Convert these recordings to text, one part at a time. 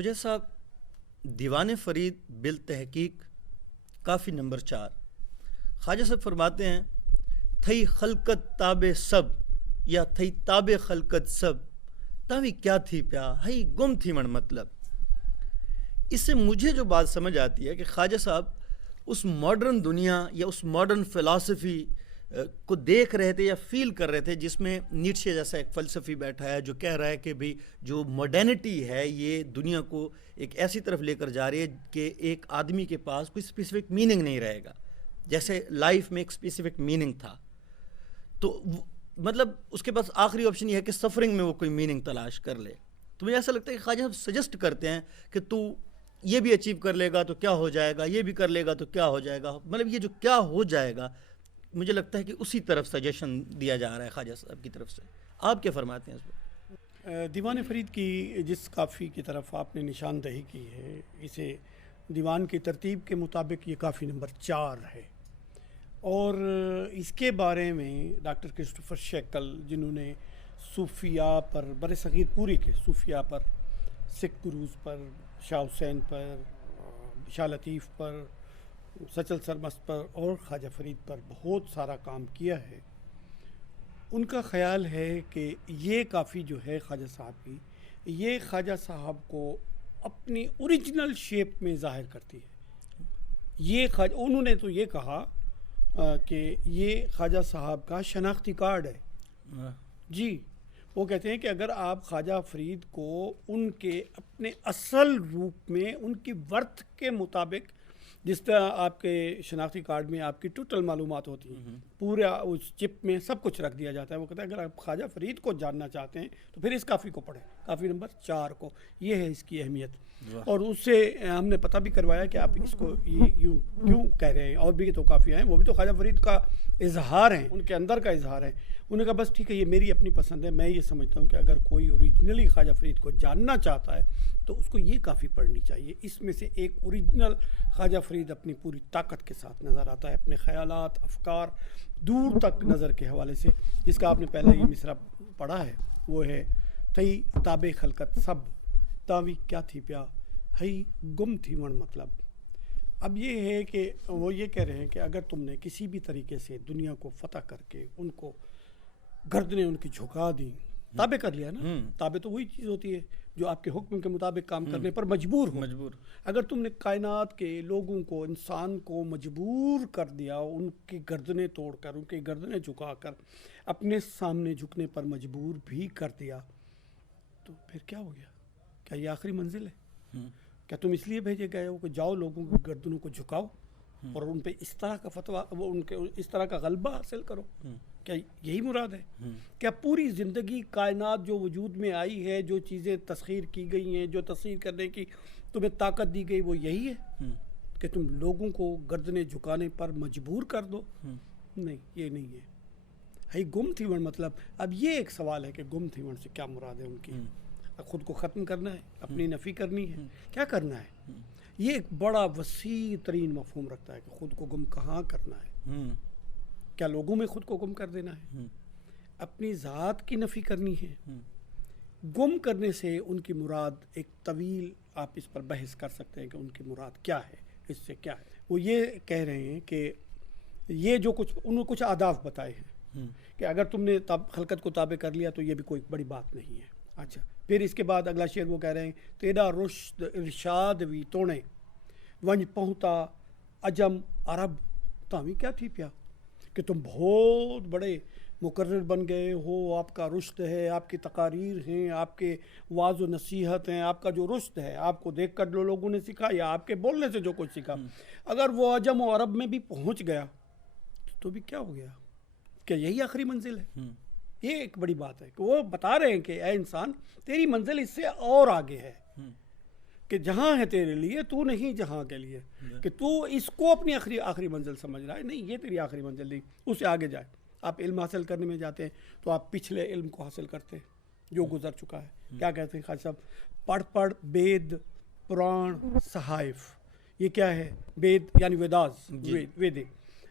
مجھے صاحب دیوان فرید بالتحقیق کافی نمبر 4 خواجہ صاحب فرماتے ہیں تھئی خلقت تاب سب یا تھئی تاب خلقت سب تاوی کیا تھی پیا ہئی گم تھی من مطلب. اس سے مجھے جو بات سمجھ آتی ہے کہ خواجہ صاحب اس ماڈرن دنیا یا اس ماڈرن فلسفی کو دیکھ رہے تھے یا فیل کر رہے تھے جس میں نیٹشے جیسا ایک فلسفی بیٹھا ہے جو کہہ رہا ہے کہ بھئی جو ماڈرنٹی ہے یہ دنیا کو ایک ایسی طرف لے کر جا رہی ہے کہ ایک آدمی کے پاس کوئی اسپیسیفک میننگ نہیں رہے گا, جیسے لائف میں ایک اسپیسیفک میننگ تھا. تو مطلب اس کے پاس آخری آپشن یہ ہے کہ سفرنگ میں وہ کوئی میننگ تلاش کر لے. تو مجھے ایسا لگتا ہے کہ خواجہ صاحب سجیسٹ کرتے ہیں کہ تو یہ بھی اچیو کر لے گا تو کیا ہو جائے گا, یہ بھی کر لے گا تو کیا ہو جائے گا. مطلب یہ جو کیا ہو جائے گا مجھے لگتا ہے کہ اسی طرف سجیشن دیا جا رہا ہے خواجہ صاحب کی طرف سے. آپ کیا فرماتے ہیں اس پر؟ دیوان فرید کی جس کافی کی طرف آپ نے نشاندہی کی ہے, اسے دیوان کی ترتیب کے مطابق یہ کافی نمبر 4 ہے, اور اس کے بارے میں ڈاکٹر کرسٹوفر شیکل جنہوں نے صوفیاء پر بر صغیر پوری کے صوفیاء پر, سکھ گروز پر, شاہ حسین پر, شاہ لطیف پر, سچل سرمست پر اور خواجہ فرید پر بہت سارا کام کیا ہے. ان کا خیال ہے کہ یہ کافی جو ہے خواجہ صاحب کی, یہ خواجہ صاحب کو اپنی اوریجنل شیپ میں ظاہر کرتی ہے. انہوں نے تو یہ کہا کہ یہ خواجہ صاحب کا شناختی کارڈ ہے. جی, وہ کہتے ہیں کہ اگر آپ خواجہ فرید کو ان کے اپنے اصل روپ میں ان کی ورتھ کے مطابق, جس طرح آپ کے شناختی کارڈ میں آپ کی ٹوٹل معلومات ہوتی ہیں, پورا اس چپ میں سب کچھ رکھ دیا جاتا ہے, وہ کہتا ہے اگر آپ خواجہ فرید کو جاننا چاہتے ہیں تو پھر اس کافی کو پڑھیں, کافی نمبر 4 کو. یہ ہے اس کی اہمیت. اور اس سے ہم نے پتہ بھی کروایا کہ آپ اس کو یوں کیوں کہہ رہے ہیں. اور بھی تو کافی ہیں, وہ بھی تو خواجہ فرید کا اظہار ہیں, ان کے اندر کا اظہار ہے. انہوں نے کہا بس ٹھیک ہے, یہ میری اپنی پسند ہے. میں یہ سمجھتا ہوں کہ اگر کوئی اوریجنلی خواجہ فرید کو جاننا چاہتا ہے تو اس کو یہ کافی پڑھنی چاہیے. اس میں سے ایک اوریجنل خواجہ فرید اپنی پوری طاقت کے ساتھ نظر آتا ہے, اپنے خیالات, افکار, دور تک نظر کے حوالے سے, جس کا آپ نے پہلے یہ مصرع پڑھا ہے. وہ ہے تھئی تاب خلقت سب تاوی کیا تھی پیا ہئی گم تھی من مطلب. اب یہ ہے کہ وہ یہ کہہ رہے ہیں کہ اگر تم نے کسی بھی طریقے سے دنیا کو فتح کر کے ان کو گردنیں ان کی جھکا دی, تابع کر لیا نا. تابع تو وہی چیز ہوتی ہے جو آپ کے حکم کے مطابق کام کرنے پر مجبور ہو. اگر تم نے کائنات کے لوگوں کو, انسان کو مجبور کر دیا, ان کی گردنیں توڑ کر, ان کی گردنیں جھکا کر اپنے سامنے جھکنے پر مجبور بھی کر دیا, تو پھر کیا ہو گیا؟ کیا یہ آخری منزل ہے؟ کیا تم اس لیے بھیجے گئے ہو کہ جاؤ لوگوں کی گردنوں کو جھکاؤ اور ان پہ اس طرح کا فتویٰ, وہ ان کے اس طرح کا غلبہ حاصل کرو؟ کیا یہی مراد ہے؟ کیا پوری زندگی کائنات جو وجود میں آئی ہے, جو چیزیں تسخیر کی گئی ہیں, جو تسخیر کرنے کی تمہیں طاقت دی گئی, وہ یہی ہے کہ تم لوگوں کو گردنیں جھکانے پر مجبور کر دو؟ نہیں, یہ نہیں ہے. ہی گم تھی ون مطلب. اب یہ ایک سوال ہے کہ گم تھی ون سے کیا مراد ہے ان کی؟ خود کو ختم کرنا ہے, اپنی نفی کرنی ہے, کیا کرنا ہے؟ یہ ایک بڑا وسیع ترین مفہوم رکھتا ہے کہ خود کو گم کہاں کرنا ہے. کیا لوگوں میں خود کو گم کر دینا ہے؟ اپنی ذات کی نفی کرنی ہے؟ گم کرنے سے ان کی مراد ایک طویل, آپ اس پر بحث کر سکتے ہیں کہ ان کی مراد کیا ہے, اس سے کیا ہے. وہ یہ کہہ رہے ہیں کہ یہ جو کچھ انہوں نے کچھ آداب بتائے ہیں کہ اگر تم نے خلقت کو تابع کر لیا تو یہ بھی کوئی بڑی بات نہیں ہے. اچھا, پھر اس کے بعد اگلا شعر وہ کہہ رہے ہیں تیرا رشد ارشاد وی توڑے ونج پہنتا عجم عرب تاوی کیا تھی پیا. کہ تم بہت بڑے مقرر بن گئے ہو, آپ کا رشد ہے, آپ کی تقاریر ہیں, آپ کے وعظ و نصیحت ہیں, آپ کا جو رشد ہے, آپ کو دیکھ کر جو لوگوں نے سیکھا یا آپ کے بولنے سے جو کچھ سیکھا, اگر وہ عجم و عرب میں بھی پہنچ گیا تو بھی کیا ہو گیا؟ کیا یہی آخری منزل ہے؟ یہ ایک بڑی بات ہے کہ وہ بتا رہے ہیں کہ اے انسان, تیری منزل اس سے اور آگے ہے, کہ جہاں ہے تیرے لیے تو نہیں جہاں کے لیے, کہ تو اس کو اپنی آخری منزل سمجھ رہا ہے. نہیں, یہ تیری آخری منزل نہیں, اس سے آگے جائے. آپ علم حاصل کرنے میں جاتے ہیں تو آپ پچھلے علم کو حاصل کرتے ہیں جو گزر چکا ہے. کیا کہتے ہیں خواجہ صاحب؟ پڑھ پڑھ بید پران صحائف. یہ کیا ہے؟ بید یعنی ویداز, ویدے.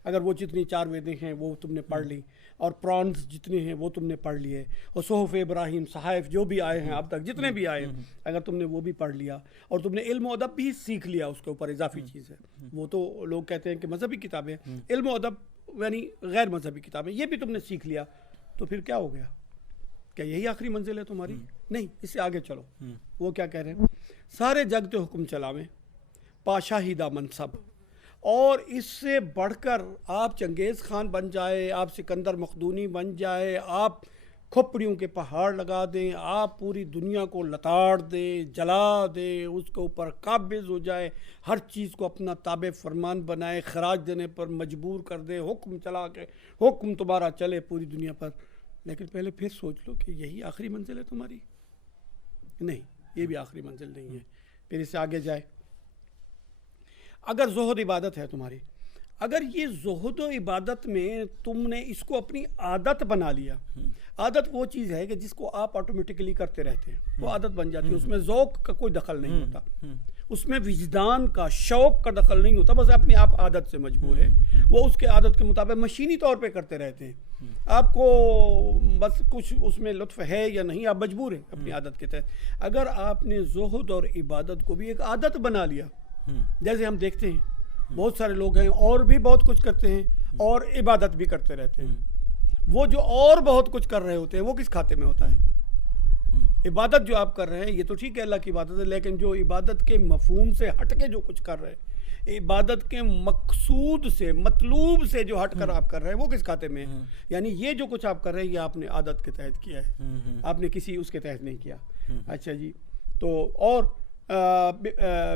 اگر وہ جتنی 4 ویدیں ہیں وہ تم نے پڑھ لی، اور پرانز جتنے ہیں وہ تم نے پڑھ لیے، اور صحف ابراہیم، صحائف جو بھی آئے ہیں اب تک جتنے بھی آئے ہیں اگر تم نے وہ بھی پڑھ لیا، اور تم نے علم و ادب بھی سیکھ لیا، اس کے اوپر اضافی چیز ہے، وہ تو لوگ کہتے ہیں کہ مذہبی کتابیں، علم و ادب یعنی غیر مذہبی کتابیں، یہ بھی تم نے سیکھ لیا، تو پھر کیا ہو گیا؟ کیا یہی آخری منزل ہے تمہاری؟ نہیں، اس سے آگے چلو۔ وہ کیا کہہ رہے ہیں؟ سارے جگ تے حکم چلاویں، پاشاہیدہ منصب، اور اس سے بڑھ کر آپ چنگیز خان بن جائے، آپ سکندر مقدونی بن جائے، آپ کھوپڑیوں کے پہاڑ لگا دیں، آپ پوری دنیا کو لتاڑ دیں، جلا دیں، اس کے اوپر قابض ہو جائے، ہر چیز کو اپنا تابع فرمان بنائے، خراج دینے پر مجبور کر دے، حکم چلا کے حکم تمہارا چلے پوری دنیا پر، لیکن پہلے پھر سوچ لو کہ یہی آخری منزل ہے تمہاری؟ نہیں، یہ بھی آخری منزل نہیں ہے۔ پھر اس سے آگے جائے، اگر زہد عبادت ہے تمہاری، اگر یہ زہد و عبادت میں تم نے اس کو اپنی عادت بنا لیا، عادت وہ چیز ہے کہ جس کو آپ آٹومیٹکلی کرتے رہتے ہیں، وہ عادت بن جاتی ہے، اس میں ذوق کا کوئی دخل نہیں ہوتا، اس میں وجدان کا، شوق کا دخل نہیں ہوتا، بس اپنی آپ عادت سے مجبور ہے، وہ اس کے عادت کے مطابق مشینی طور پہ کرتے رہتے ہیں، آپ کو بس کچھ اس میں لطف ہے یا نہیں، آپ مجبور ہیں اپنی عادت کے تحت۔ اگر آپ نے زہد اور عبادت کو بھی ایک عادت بنا لیا، جیسے ہم دیکھتے ہیں بہت سارے لوگ ہیں اور بھی بہت کچھ کرتے ہیں اور عبادت بھی کرتے رہتے ہیں، وہ جو اور بہت کچھ کر رہے ہوتے ہیں وہ کس کھاتے میں ہوتا ہے؟ عبادت جو آپ کر رہے ہیں یہ تو ٹھیک ہے، اللہ کی عبادت ہے، لیکن جو عبادت کے مفہوم سے ہٹ کے جو کچھ کر رہے ہیں، عبادت کے مقصود سے، مطلوب سے جو ہٹ کر آپ کر رہے ہیں، وہ کس کھاتے میں ہے؟ یعنی یہ جو کچھ آپ کر رہے ہیں یہ آپ نے عادت کے تحت کیا ہے، آپ نے کسی اس کے تحت نہیں کیا۔ اچھا جی، تو اور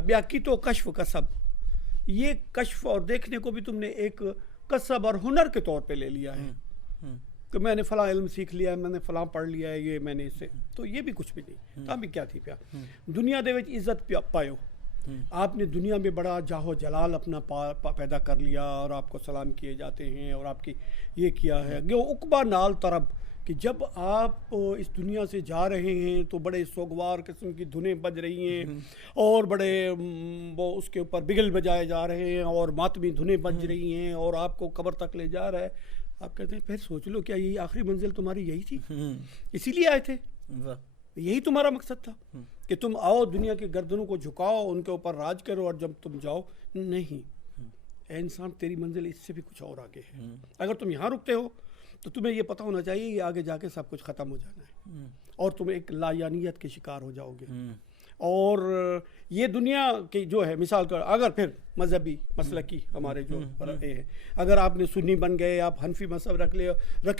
بیاکی تو کشف کسب، یہ کشف اور دیکھنے کو بھی تم نے ایک کسب اور ہنر کے طور پہ لے لیا ہے کہ میں نے فلاں علم سیکھ لیا ہے، میں نے فلاں پڑھ لیا ہے، یہ میں نے اس سے، تو یہ بھی کچھ بھی نہیں، تاں بھی کیا تھی پیا دنیا دے وچ عزت پایو، آپ نے دنیا میں بڑا جاہ و جلال اپنا پیدا کر لیا، اور آپ کو سلام کیے جاتے ہیں، اور آپ کی یہ کیا ہے گو عقبہ نال طرب، کہ جب آپ اس دنیا سے جا رہے ہیں تو بڑے سوگوار قسم کی دھنیں بج رہی ہیں، اور بڑے وہ اس کے اوپر بگل بجائے جا رہے ہیں، اور ماتمی دھنیں بج رہی ہیں، اور آپ کو قبر تک لے جا رہا ہے، آپ کہتے ہیں پھر سوچ لو کیا یہی آخری منزل تمہاری یہی تھی؟ اسی لیے آئے تھے، یہی تمہارا مقصد تھا کہ تم آؤ، دنیا کے گردنوں کو جھکاؤ، ان کے اوپر راج کرو، اور جب تم جاؤ؟ نہیں، اے انسان تیری منزل اس سے بھی کچھ اور آگے ہے۔ اگر تم یہاں رکتے ہو تو تمہیں یہ پتہ ہونا چاہیے یہ آگے جا کے سب کچھ ختم ہو جانا ہے، اور تم ایک لایانیت کے شکار ہو جاؤ گے، اور یہ دنیا کی جو ہے مثال کا، اگر پھر مذہبی مسلکی ہمارے جو ہے، اگر آپ نے سنی بن گئے، آپ حنفی مذہب رکھے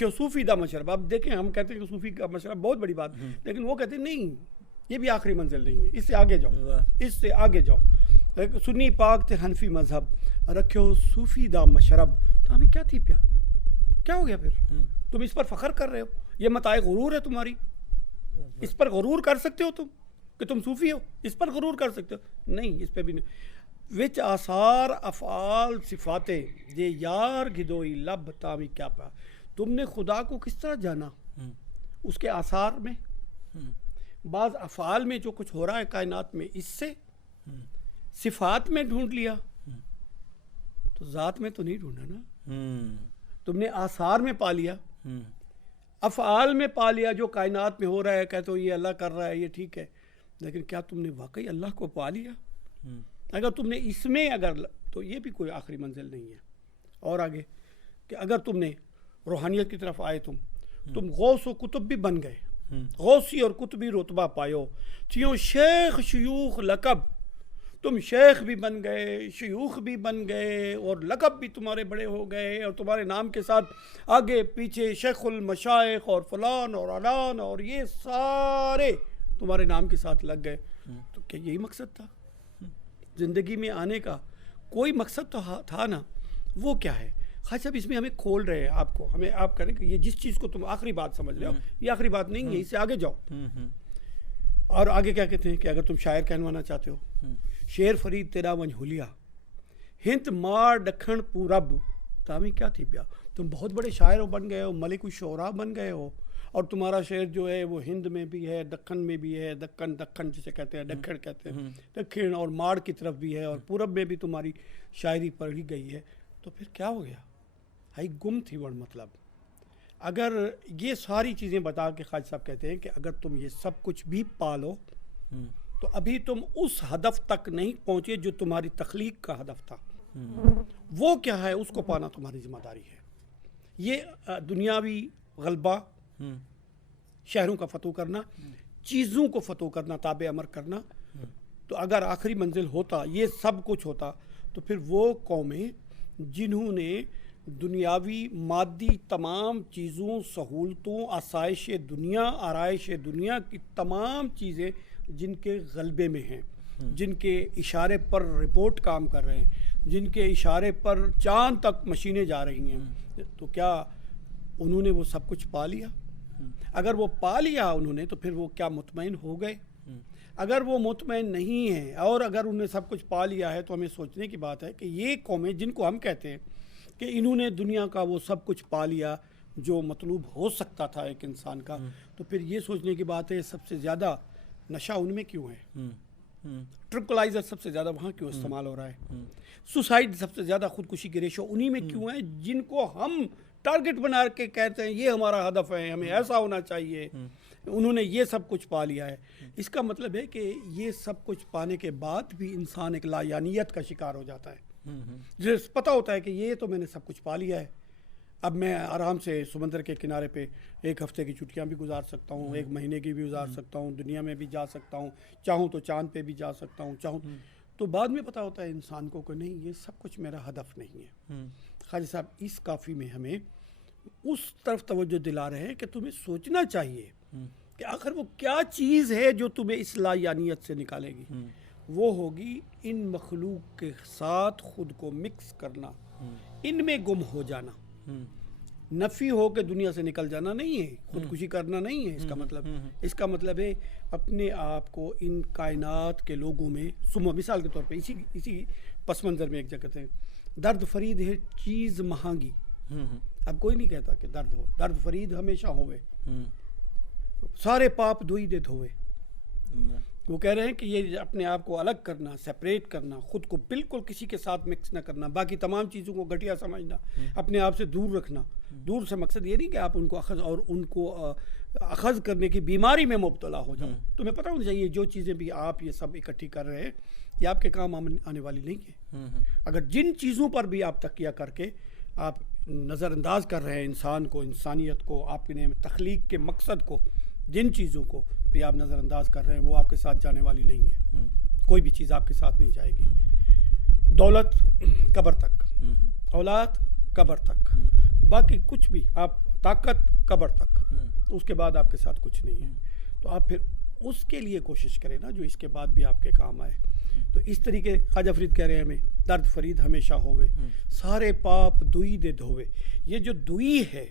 ہو، صوفی دا مشرب، اب دیکھیں ہم کہتے ہیں کہ صوفی کا مشرب بہت بڑی بات، لیکن وہ کہتے ہیں نہیں، یہ بھی آخری منزل نہیں ہے، اس سے آگے جاؤ، اس سے آگے جاؤ، سنی پاک تے حنفی مذہب رکھے ہو، صوفی دا مشرب، تو ہمیں کیا تھی پیا؟ کیا ہو گیا پھر؟ تم اس پر فخر کر رہے ہو، یہ متاع غرور ہے تمہاری، اس پر غرور کر سکتے ہو تم کہ تم صوفی ہو، اس پر غرور کر سکتے ہو؟ نہیں، اس پہ بھی نہیں۔ وچ آثار افعال صفاتیں یہ یار گدوئی لب تامی کیا پا، تم نے خدا کو کس طرح جانا؟ اس کے آثار میں، بعض افعال میں جو کچھ ہو رہا ہے کائنات میں، اس سے صفات میں ڈھونڈ لیا، تو ذات میں تو نہیں ڈھونڈا نا، تم نے آثار میں پا لیا، افعال میں پا لیا، جو کائنات میں ہو رہا ہے، کہتے ہو یہ اللہ کر رہا ہے، یہ ٹھیک ہے، لیکن کیا تم نے واقعی اللہ کو پا لیا؟ اگر تم نے اس میں تو یہ بھی کوئی آخری منزل نہیں ہے۔ اور آگے کہ اگر تم نے روحانیت کی طرف آئے، تم غوث و کتب بھی بن گئے، غوثی اور کتبی رتبہ پایو، تھیوں شیخ شیوخ لقب، تم شیخ بھی بن گئے، شیوخ بھی بن گئے، اور لقب بھی تمہارے بڑے ہو گئے، اور تمہارے نام کے ساتھ آگے پیچھے شیخ المشائخ اور فلان اور علان اور یہ سارے تمہارے نام کے ساتھ لگ گئے، تو کیا یہی مقصد تھا زندگی میں آنے کا؟ کوئی مقصد تو تھا نا، وہ کیا ہے؟ خواہ صاحب اس میں ہمیں کھول رہے ہیں آپ کو، ہمیں آپ کریں کہ یہ جس چیز کو تم آخری بات سمجھ رہے ہو یہ آخری بات نہیں ہے، اس سے آگے جاؤ۔ اور آگے کیا کہتے ہیں کہ اگر تم شاعر کہنوانا چاہتے ہو، شیر فرید تیرا ونج ہولیا، ہنت مار دکھن پورب، تامی کیا تھی پیا، تم بہت بڑے شاعر بن گئے ہو، ملک الشعراء بن گئے ہو، اور تمہارا شعر جو ہے وہ ہند میں بھی ہے، دکن میں بھی ہے، دکن جسے کہتے ہیں، دکھن کہتے ہیں، اور ماڑ کی طرف بھی ہے، اور پورب میں بھی تمہاری شاعری پڑھی گئی ہے، تو پھر کیا ہو گیا؟ ہائی گم تھی ورڈ مطلب اگر یہ ساری چیزیں بتا کے خواجہ صاحب کہتے ہیں کہ اگر تم یہ سب کچھ بھی پالو تو ابھی تم اس ہدف تک نہیں پہنچے جو تمہاری تخلیق کا ہدف تھا. وہ کیا ہے اس کو پانا تمہاری ذمہ داری ہے. یہ دنیاوی غلبہ، شہروں کا فتح کرنا، چیزوں کو فتح کرنا، تابع امر کرنا، تو اگر آخری منزل ہوتا یہ سب کچھ ہوتا تو پھر وہ قومیں جنہوں نے دنیاوی مادی تمام چیزوں، سہولتوں، آسائش دنیا، آرائش دنیا کی تمام چیزیں جن کے غلبے میں ہیں، جن کے اشارے پر رپورٹ کام کر رہے ہیں، جن کے اشارے پر چاند تک مشینیں جا رہی ہیں، تو کیا انہوں نے وہ سب کچھ پا لیا؟ اگر وہ پا لیا انہوں نے تو پھر وہ کیا مطمئن ہو گئے؟ اگر وہ مطمئن نہیں ہیں اور اگر انہوں نے سب کچھ پا لیا ہے تو ہمیں سوچنے کی بات ہے کہ یہ قومیں جن کو ہم کہتے ہیں کہ انہوں نے دنیا کا وہ سب کچھ پا لیا جو مطلوب ہو سکتا تھا ایک انسان کا، تو پھر یہ سوچنے کی بات ہے سب سے زیادہ نشہ ان میں کیوں ہے؟ ٹرنکلائزر سب سے زیادہ وہاں کیوں استعمال ہو رہا ہے؟ سوسائڈ سب سے زیادہ خودکشی کے ریشو انہی میں کیوں ہیں جن کو ہم ٹارگٹ بنا کے کہتے ہیں یہ ہمارا ہدف ہے، ہمیں ایسا ہونا چاہیے، انہوں نے یہ سب کچھ پا لیا ہے. اس کا مطلب ہے کہ یہ سب کچھ پانے کے بعد بھی انسان ایک لایانیت کا شکار ہو جاتا ہے. جسے پتہ ہوتا ہے کہ یہ تو میں نے سب کچھ پا لیا ہے، اب میں آرام سے سمندر کے کنارے پہ ایک ہفتے کی چھٹیاں بھی گزار سکتا ہوں، ایک مہینے کی بھی گزار سکتا ہوں، دنیا میں بھی جا سکتا ہوں، چاہوں تو چاند پہ بھی جا سکتا ہوں، چاہوں تو بعد میں پتہ ہوتا ہے انسان کو کہ نہیں یہ سب کچھ میرا ہدف نہیں ہے. خواجہ صاحب اس کافی میں ہمیں اس طرف توجہ دلا رہے ہیں کہ تمہیں سوچنا چاہیے کہ آخر وہ کیا چیز ہے جو تمہیں اس لایانیت سے نکالے گی. وہ ہوگی ان مخلوق کے ساتھ خود کو مکس کرنا، ان میں گم ہو جانا. نفی ہو کے دنیا سے نکل جانا نہیں ہے، خودکشی کرنا نہیں ہے اس کا مطلب ہے اپنے آپ کو ان کائنات کے لوگوں میں مثال کے طور پہ اسی پس منظر میں ایک جگہ کہتے ہیں درد فرید ہے چیز مہانگی. اب کوئی نہیں کہتا کہ درد ہو، درد فرید ہمیشہ ہوئے، سارے پاپ دھوئی دے دھوئے. وہ کہہ رہے ہیں کہ یہ اپنے آپ کو الگ کرنا، سیپریٹ کرنا، خود کو بالکل کسی کے ساتھ مکس نہ کرنا، باقی تمام چیزوں کو گھٹیا سمجھنا، اپنے آپ سے دور رکھنا. دور سے مقصد یہ نہیں کہ آپ ان کو اخذ اور ان کو اخذ کرنے کی بیماری میں مبتلا ہو جائیں. تمہیں پتہ ہونا چاہیے جو چیزیں بھی آپ یہ سب اکٹھی کر رہے ہیں یہ آپ کے کام آنے والی نہیں ہے. اگر جن چیزوں پر بھی آپ تکیہ کر کے آپ نظر انداز کر رہے ہیں انسان کو، انسانیت کو، آپ نے تخلیق کے مقصد کو، جن چیزوں کو بھی آپ نظر انداز کر رہے ہیں وہ آپ کے ساتھ جانے والی نہیں ہے. کوئی بھی چیز آپ کے ساتھ نہیں جائے گی. دولت قبر تک، اولاد قبر تک، باقی کچھ بھی، آپ طاقت قبر تک، اس کے بعد آپ کے ساتھ کچھ نہیں ہے. تو آپ پھر اس کے لیے کوشش کریں نا جو اس کے بعد بھی آپ کے کام آئے. تو اس طریقے خواجہ فرید کہہ رہے ہیں ہمیں درد فرید ہمیشہ ہوئے، سارے پاپ دوئی دے دھوئے. یہ جو دوئی ہے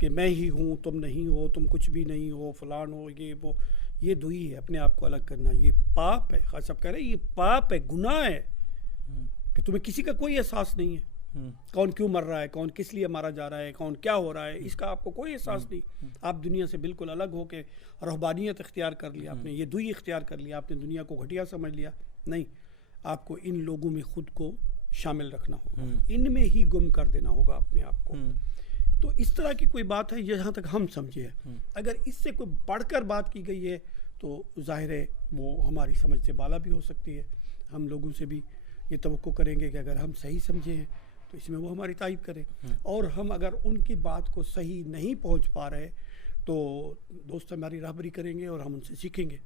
کہ میں ہی ہوں، تم نہیں ہو، تم کچھ بھی نہیں ہو، فلان ہو، یہ وہ، یہ دوئی ہے اپنے آپ کو الگ کرنا. یہ پاپ ہے. خواجہ صاحب کہہ رہے ہیں یہ پاپ ہے، گناہ ہے کہ تمہیں کسی کا کوئی احساس نہیں ہے. کون کیوں مر رہا ہے، کون کس لیے مارا جا رہا ہے، کون کیا ہو رہا ہے، اس کا آپ کو کوئی احساس نہیں. آپ دنیا سے بالکل الگ ہو کے رہبانیت اختیار کر لیا آپ نے، یہ دوئی اختیار کر لیا آپ نے، دنیا کو گھٹیا سمجھ لیا. نہیں، آپ کو ان لوگوں میں خود کو شامل رکھنا ہوگا، ان میں ہی گم کر دینا ہوگا اپنے آپ کو. تو اس طرح کی کوئی بات ہے جہاں تک ہم سمجھے. اگر اس سے کوئی بڑھ کر بات کی گئی ہے تو ظاہر ہے وہ ہماری سمجھ سے بالا بھی ہو سکتی ہے. ہم لوگوں سے بھی یہ توقع کریں گے کہ اگر ہم صحیح سمجھے ہیں تو اس میں وہ ہماری تائید کریں، اور ہم اگر ان کی بات کو صحیح نہیں پہنچ پا رہے تو دوست ہماری راہبری کریں گے اور ہم ان سے سیکھیں گے.